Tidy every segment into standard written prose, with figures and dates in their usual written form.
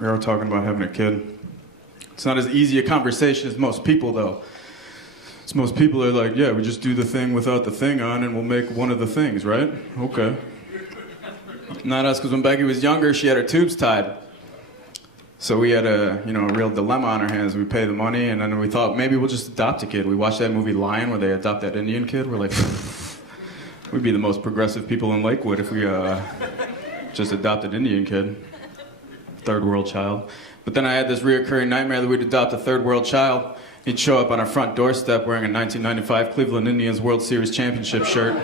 We were talking about having a kid. It's not as easy a conversation as most people, though. So most people are like, yeah, we just do the thing without the thing on and we'll make one of the things, right? Okay. Not us, because when Becky was younger, she had her tubes tied. So we had a real dilemma on our hands. We pay the money, and then we thought maybe we'll just adopt a kid. We watched that movie Lion, where they adopt that Indian kid. We're like, we'd be the most progressive people in Lakewood if we just adopted an Indian kid. Third world child. But then I had this reoccurring nightmare that we'd adopt a third world child. He'd show up on our front doorstep wearing a 1995 Cleveland Indians World Series championship shirt.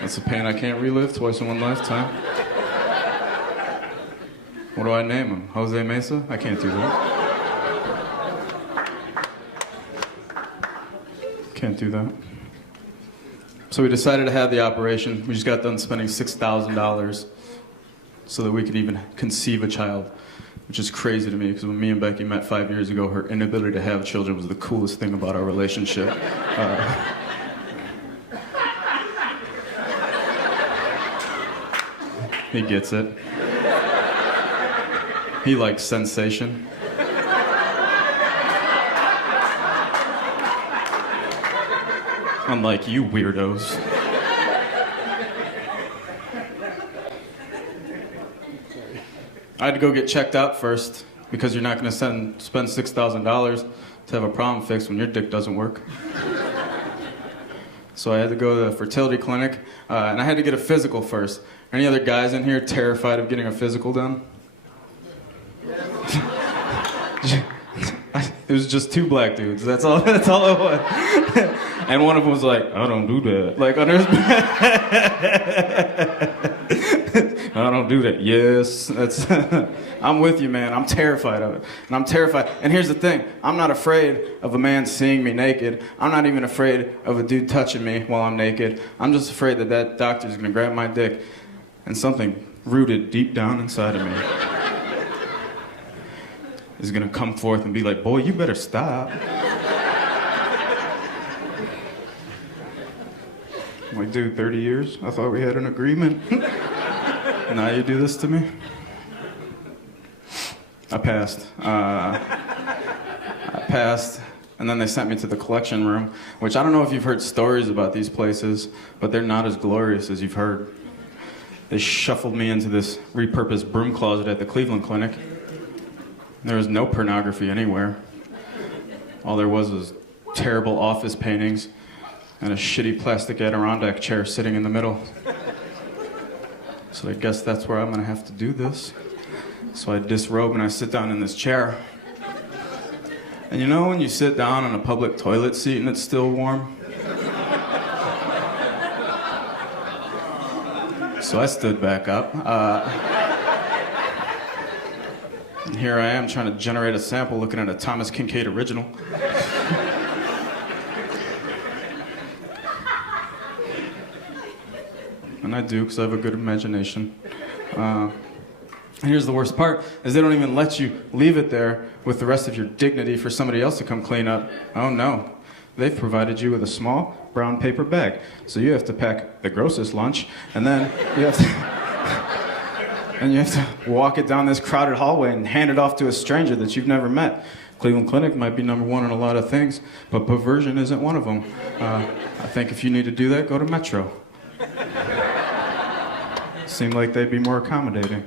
That's a pain I can't relive twice in one lifetime. What do I name him? Jose Mesa? I can't do that. Can't do that. So we decided to have the operation. We just got done spending $6,000 so that we could even conceive a child, which is crazy to me because when me and Becky met 5 years ago, her inability to have children was the coolest thing about our relationship. He gets it. He likes sensation. Unlike you weirdos. I had to go get checked out first because you're not going to spend $6,000 to have a problem fixed when your dick doesn't work. So I had to go to the fertility clinic, and I had to get a physical first. Any other guys in here terrified of getting a physical done? It was just two black dudes. That's all it was. And one of them was like, I don't do that. Like under his I don't do that. Yes, that's I'm with you, man. I'm terrified of it. And I'm terrified. And here's the thing. I'm not afraid of a man seeing me naked. I'm not even afraid of a dude touching me while I'm naked. I'm just afraid that that doctor's going to grab my dick and something rooted deep down inside of me is going to come forth and be like, boy, you better stop. I'm like, dude, 30 years? I thought we had an agreement. Now you do this to me? I passed. And then they sent me to the collection room, which I don't know if you've heard stories about these places, but they're not as glorious as you've heard. They shuffled me into this repurposed broom closet at the Cleveland Clinic. There was no pornography anywhere. All there was terrible office paintings and a shitty plastic Adirondack chair sitting in the middle. So I guess that's where I'm gonna have to do this. So I disrobe and I sit down in this chair. And you know when you sit down on a public toilet seat and it's still warm? So I stood back up. And here I am trying to generate a sample looking at a Thomas Kincaid original. And I do, because I have a good imagination. And here's the worst part, is they don't even let you leave it there with the rest of your dignity for somebody else to come clean up. Oh no. They've provided you with a small brown paper bag. So you have to pack the grossest lunch, and then you have to walk it down this crowded hallway and hand it off to a stranger that you've never met. Cleveland Clinic might be number one in a lot of things, but perversion isn't one of them. I think if you need to do that, go to Metro. Seemed like they'd be more accommodating.